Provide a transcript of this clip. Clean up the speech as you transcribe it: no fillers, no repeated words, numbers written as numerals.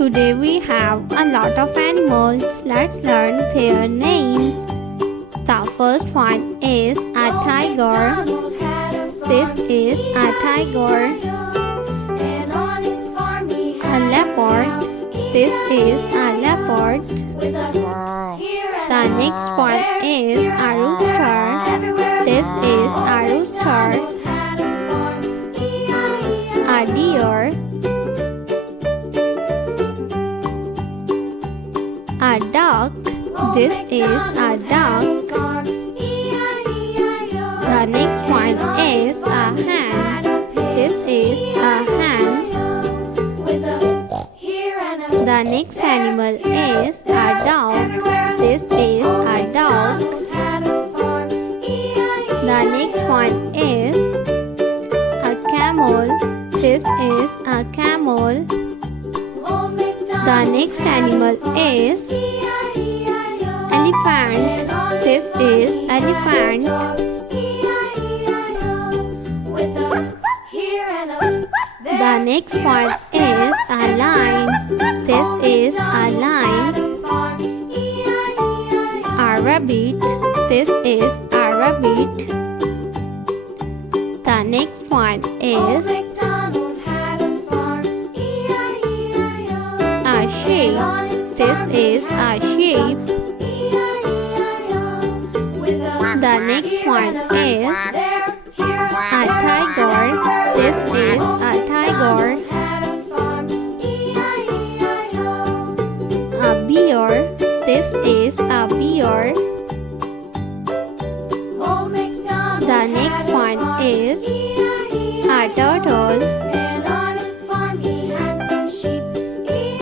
Today we have a lot of animals. Let's learn their names. The first one is a tiger. This is a tiger. A leopard. This is a leopard. The next one is a rooster. This is a rooster. A deer. A duck. This is a duck. The next one is a hen. This is a hen. The next animal is a dog. This is a dog. The next one is a camel. This is a camel. The next animal is elephant. This is elephant. The next one is a lion. This is a lion. A rabbit. This is a rabbit. The next one is a sheep. This is a sheep. The next one is a tiger. This is a tiger. A bear. This is a bear. The next one is a turtle.